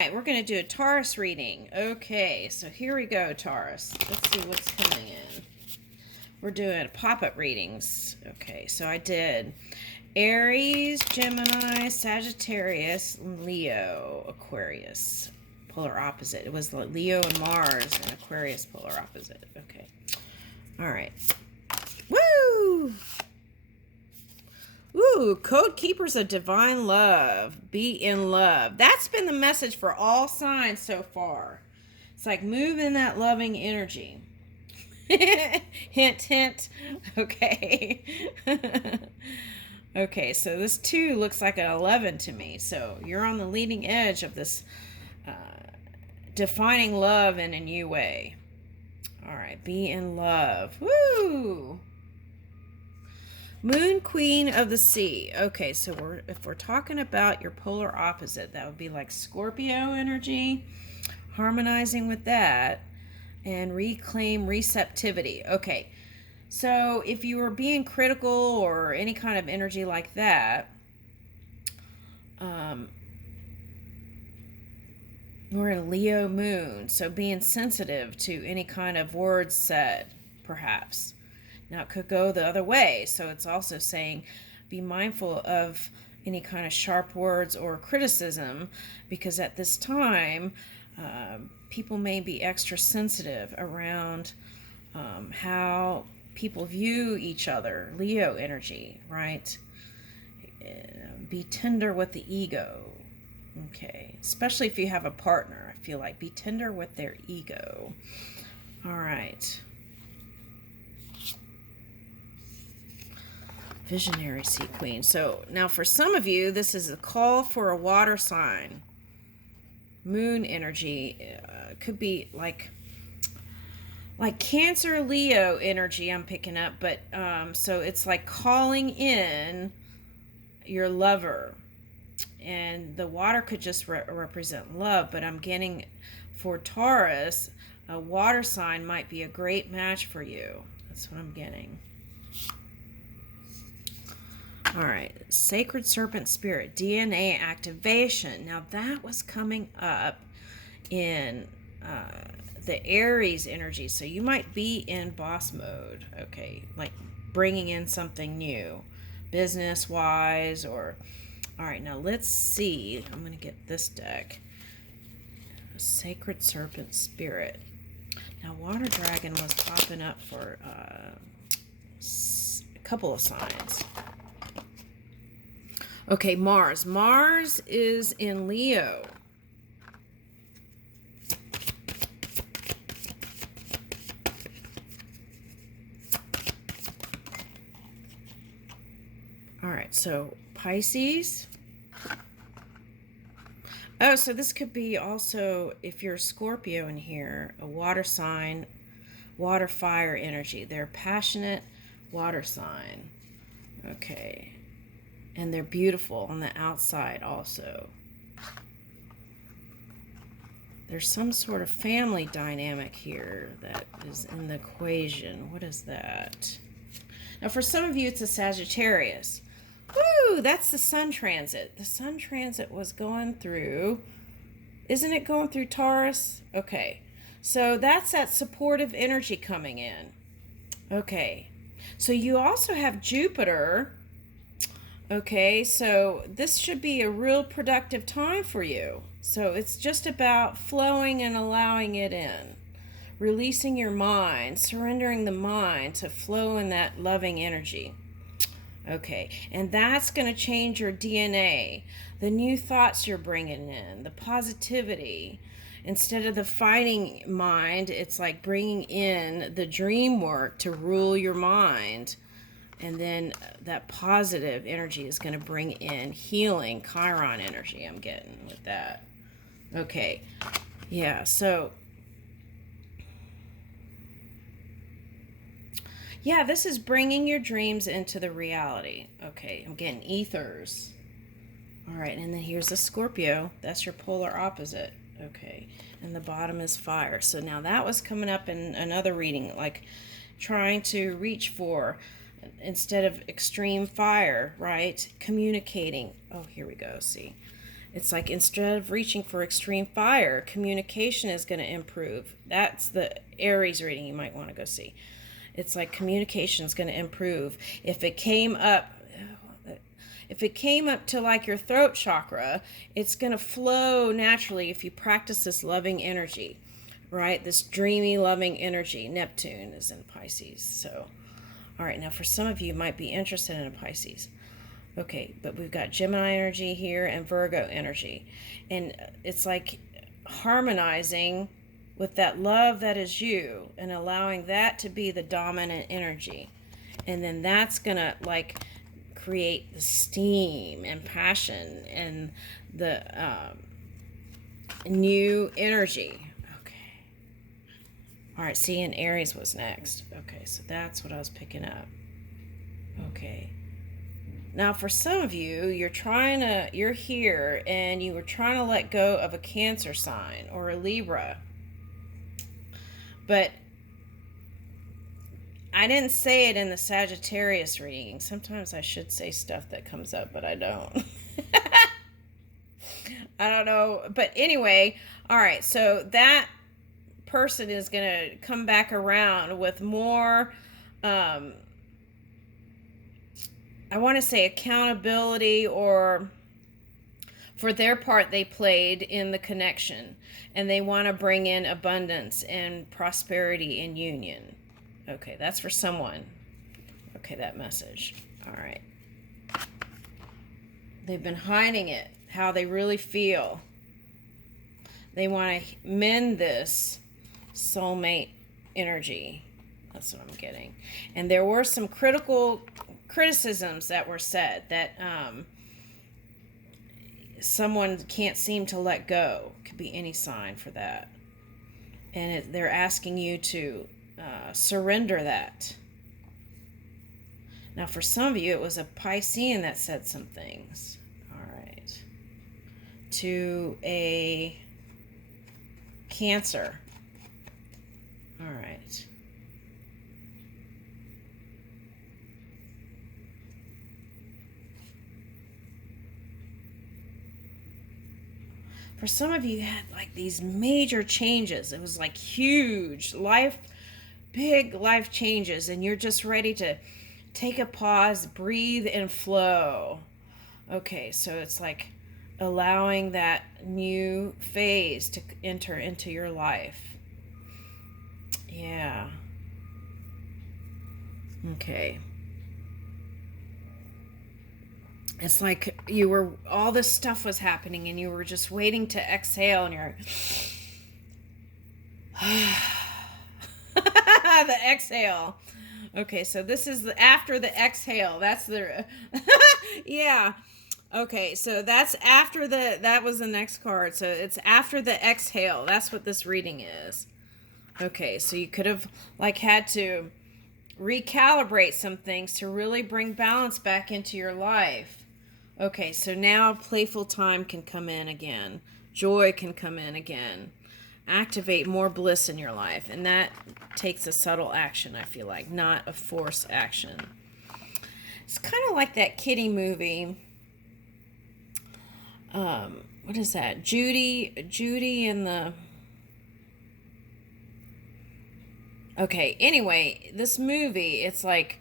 Right, we're going to do a Taurus reading. Okay, so here we go, Taurus. Let's see what's coming in. We're doing pop-up readings. Okay, so I did Aries, Gemini, Sagittarius, Leo, Aquarius. Polar opposite. It was Leo and Mars and Aquarius polar opposite. Okay. All right. Woo! Ooh, Code Keepers of Divine Love. Be in love. That's been the message for all signs so far. It's like move in that loving energy. Hint, hint. Okay. Okay, so this 2 looks like an 11 to me. So you're on the leading edge of this defining love in a new way. All right, be in love. Woo! Moon Queen of the Sea. Okay, so if we're talking about your polar opposite, that would be like Scorpio energy, harmonizing with that, and reclaim receptivity. Okay, so if you were being critical or any kind of energy like that, we're in Leo moon, so being sensitive to any kind of words said, perhaps. Now, it could go the other way, so it's also saying be mindful of any kind of sharp words or criticism, because at this time, people may be extra sensitive around how people view each other. Leo energy, right? Be tender with the ego. Okay, especially if you have a partner, I feel like be tender with their ego. All right. Visionary Sea Queen. So now for some of you, this is a call for a water sign. Moon energy could be like Cancer, Leo energy I'm picking up, but so it's like calling in your lover. And the water could just represent love, but I'm getting for Taurus, a water sign might be a great match for you. That's what I'm getting. All right, Sacred Serpent Spirit, DNA activation. Now that was coming up in the Aries energy, so you might be in boss mode, okay, like bringing in something new, business-wise, or... All right, now let's see. I'm going to get this deck. Sacred Serpent Spirit. Now, Water Dragon was popping up for a couple of signs. Okay, Mars. Mars is in Leo. All right, so Pisces. Oh, so this could be also, if you're a Scorpio in here, a water sign, water fire energy. They're passionate water sign. Okay. And they're beautiful on the outside also. There's some sort of family dynamic here that is in the equation. What is that? Now, for some of you, it's a Sagittarius. Woo! That's the Sun transit. The Sun transit was going through... Isn't it going through Taurus? Okay. So that's that supportive energy coming in. Okay. So you also have Jupiter. Okay, so this should be a real productive time for you. So it's just about flowing and allowing it in. Releasing your mind, surrendering the mind to flow in that loving energy. Okay, and that's going to change your DNA. The new thoughts you're bringing in, the positivity. Instead of the fighting mind, it's like bringing in the dream work to rule your mind. And then that positive energy is going to bring in healing, Chiron energy I'm getting with that. Okay, yeah, so... Yeah, this is bringing your dreams into the reality. Okay, I'm getting ethers. All right, and then here's the Scorpio. That's your polar opposite. Okay, and the bottom is fire. So now that was coming up in another reading, like trying to reach for, instead of extreme fire, right? Communicating. Oh, here we go, see. It's like instead of reaching for extreme fire, communication is going to improve. That's the Aries reading you might want to go see. It's like communication is going to improve. If it came up to like your throat chakra, it's going to flow naturally if you practice this loving energy, right? This dreamy, loving energy. Neptune is in Pisces. So, all right, now for some of you might be interested in Pisces. Okay, but we've got Gemini energy here and Virgo energy. And it's like harmonizing with that love that is you and allowing that to be the dominant energy. And then that's going to like create the steam and passion and the new energy. Okay. All right, see, and Aries was next. Okay, so that's what I was picking up. Okay. Now, for some of you, you're here and you were trying to let go of a Cancer sign or a Libra. But I didn't say it in the Sagittarius reading. Sometimes I should say stuff that comes up, but I don't. I don't know. But anyway, all right. So that person is going to come back around with more, I want to say accountability, or for their part they played in the connection, and they want to bring in abundance and prosperity and union. Okay, that's for someone. Okay, that message. All right. They've been hiding it, how they really feel. They want to mend this soulmate energy. That's what I'm getting. And there were some criticisms that were said that someone can't seem to let go. Could be any sign for that. And they're asking you to surrender that. Now, for some of you, it was a Piscean that said some things. All right. To a Cancer. All right. For some of you, had like these major changes. It was like huge big life changes, and you're just ready to take a pause, breathe, and flow. Okay, so it's like allowing that new phase to enter into your life. Yeah. Okay. It's like all this stuff was happening and you were just waiting to exhale, and you're the exhale. Okay, so this is after the exhale. That's the yeah. Okay, so that's after that was the next card. So it's after the exhale. That's what this reading is. Okay, so you could have like had to recalibrate some things to really bring balance back into your life. Okay, so now playful time can come in again. Joy can come in again. Activate more bliss in your life. And that takes a subtle action, I feel like, not a forced action. It's kind of like that kiddie movie. What is that? Judy and the... Okay, anyway, this movie, it's like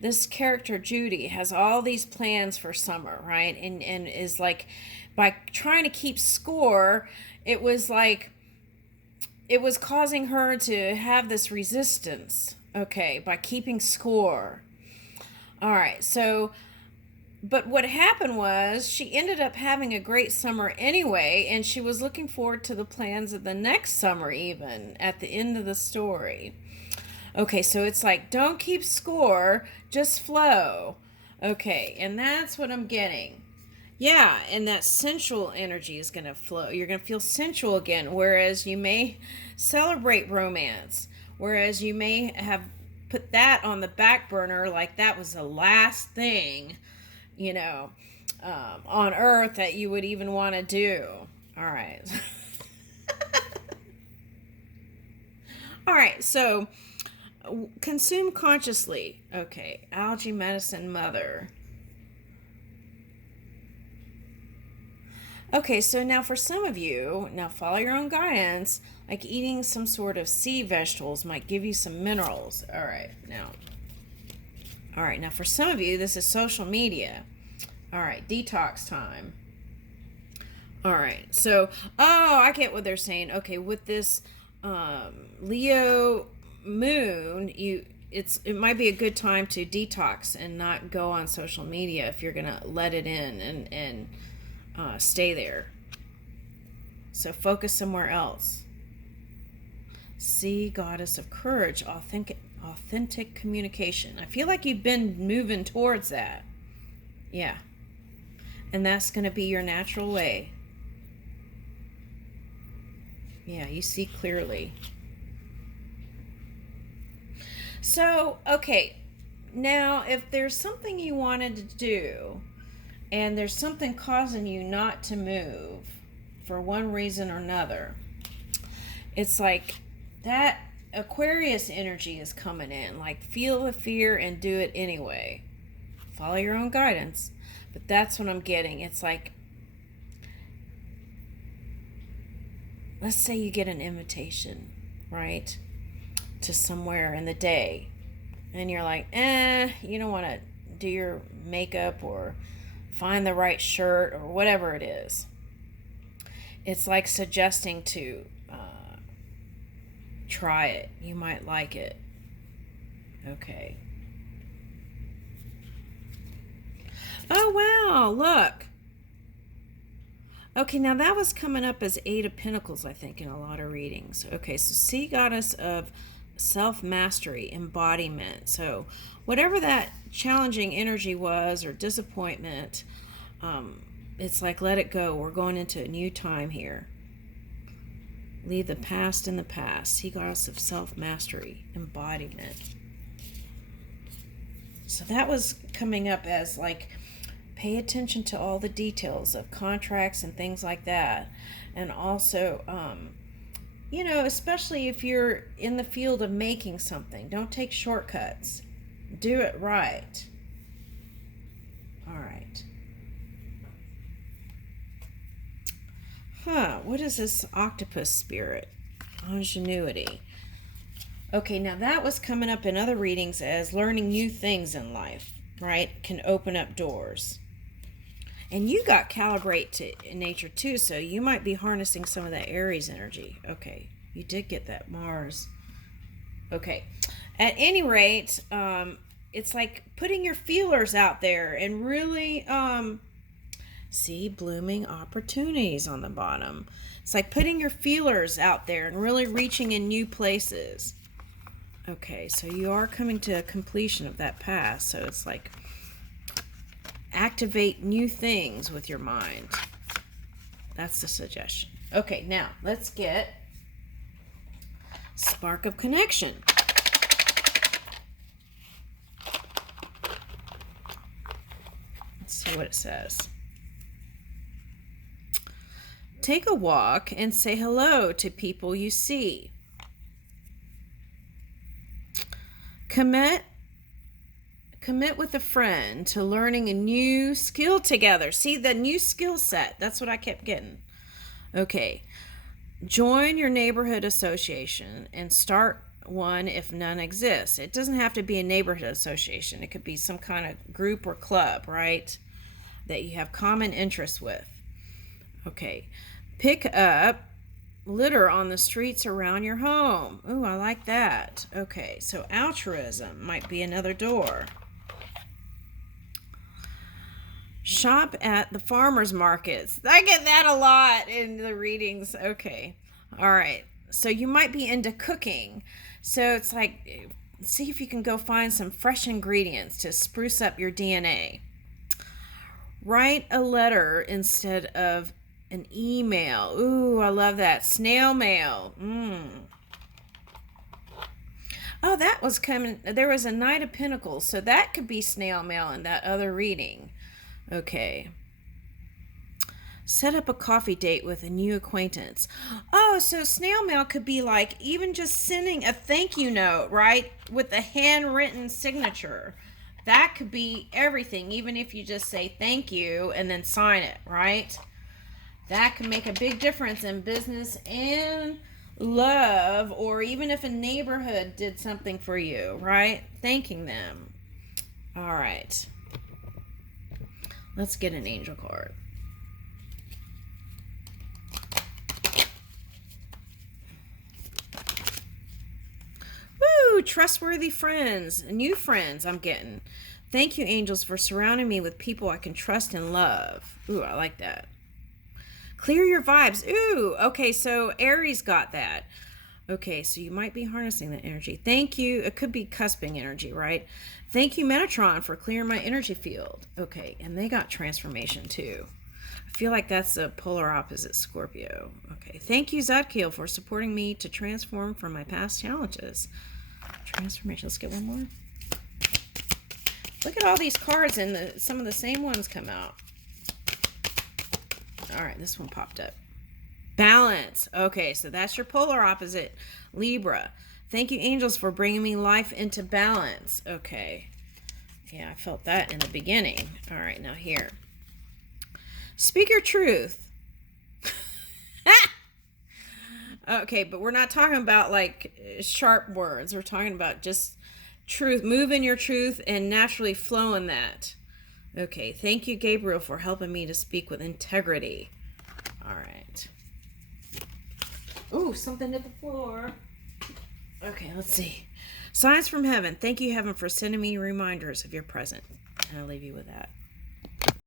this character Judy has all these plans for summer, right? And is like, by trying to keep score, it was causing her to have this resistance, okay, by keeping score. All right, so, but what happened was she ended up having a great summer anyway, and she was looking forward to the plans of the next summer even at the end of the story. Okay, so it's like, don't keep score, just flow. Okay, and that's what I'm getting. Yeah, and that sensual energy is going to flow. You're going to feel sensual again, whereas you may celebrate romance, whereas you may have put that on the back burner like that was the last thing, on earth that you would even want to do. All right. All right, so... consume consciously. Okay, algae medicine mother. Okay, so now for some of you, now follow your own guidance, like eating some sort of sea vegetables might give you some minerals. All right, now for some of you, this is social media. All right, detox time. All right, so, oh, I get what they're saying. Okay, with this Leo moon, it might be a good time to detox and not go on social media if you're gonna let it in and stay there. So focus somewhere else. See, goddess of courage, authentic communication. I feel like you've been moving towards that. Yeah. And that's going to be your natural way. Yeah, you see clearly. So, okay. Now, if there's something you wanted to do and there's something causing you not to move for one reason or another, it's like that Aquarius energy is coming in. Like, feel the fear and do it anyway. Follow your own guidance. But that's what I'm getting. It's like, let's say you get an invitation, right, to somewhere in the day, and you're like, you don't want to do your makeup or find the right shirt or whatever it is. It's like suggesting to try it. You might like it. Okay. Oh, wow, look. Okay, now that was coming up as Eight of Pentacles, I think, in a lot of readings. Okay, so Sea Goddess of Self-Mastery, Embodiment. So whatever that challenging energy was or disappointment, it's like, let it go. We're going into a new time here. Leave the past in the past. Sea Goddess of Self-Mastery, Embodiment. So that was coming up as like, pay attention to all the details of contracts and things like that. And also, especially if you're in the field of making something, don't take shortcuts. Do it right. All right. What is this octopus spirit? Ingenuity. Okay, now that was coming up in other readings as learning new things in life, right? Can open up doors. And you got calibrate to nature too, so you might be harnessing some of that Aries energy. Okay, you did get that Mars. Okay, at any rate, it's like putting your feelers out there and really see blooming opportunities on the bottom. It's like putting your feelers out there and really reaching in new places. Okay, so you are coming to a completion of that path, so it's like activate new things with your mind. That's the suggestion. Okay, now let's get Spark of Connection. Let's see what it says. Take a walk and say hello to people you see. Commit with a friend to learning a new skill together. See, the new skill set. That's what I kept getting. Okay. Join your neighborhood association and start one if none exists. It doesn't have to be a neighborhood association. It could be some kind of group or club, right? That you have common interests with. Okay. Pick up litter on the streets around your home. Ooh, I like that. Okay, so altruism might be another door. Shop at the farmers markets. I get that a lot in the readings. Okay, all right. So you might be into cooking. So it's like, see if you can go find some fresh ingredients to spruce up your DNA. Write a letter instead of an email. Ooh, I love that. Snail mail. Oh, that was coming. There was a Knight of Pentacles, so that could be snail mail in that other reading. Okay. Set up a coffee date with a new acquaintance. Oh, so snail mail could be like even just sending a thank you note, right? With a handwritten signature. That could be everything, even if you just say thank you and then sign it, right? That can make a big difference in business and love, or even if a neighborhood did something for you, right? Thanking them. All right. Let's get an angel card. Woo! Trustworthy friends. New friends I'm getting. Thank you, angels, for surrounding me with people I can trust and love. Ooh, I like that. Clear your vibes. Ooh, okay, so Aries got that. Okay, so you might be harnessing that energy. Thank you. It could be cusping energy, right? Thank you, Metatron, for clearing my energy field. Okay, and they got transformation too. I feel like that's a polar opposite Scorpio. Okay, thank you, Zadkiel, for supporting me to transform from my past challenges. Transformation. Let's get one more. Look at all these cards, and some of the same ones come out. All right, this one popped up. Balance. Okay, so that's your polar opposite, Libra. Thank you, angels, for bringing me life into balance. Okay. Yeah, I felt that in the beginning. All right, now here. Speak your truth. Okay, but we're not talking about like sharp words. We're talking about just truth. Move in your truth and naturally flow in that. Okay, thank you, Gabriel, for helping me to speak with integrity. All right. Ooh, something hit the floor. Okay, let's see. Signs from heaven. Thank you, heaven, for sending me reminders of your presence. And I'll leave you with that.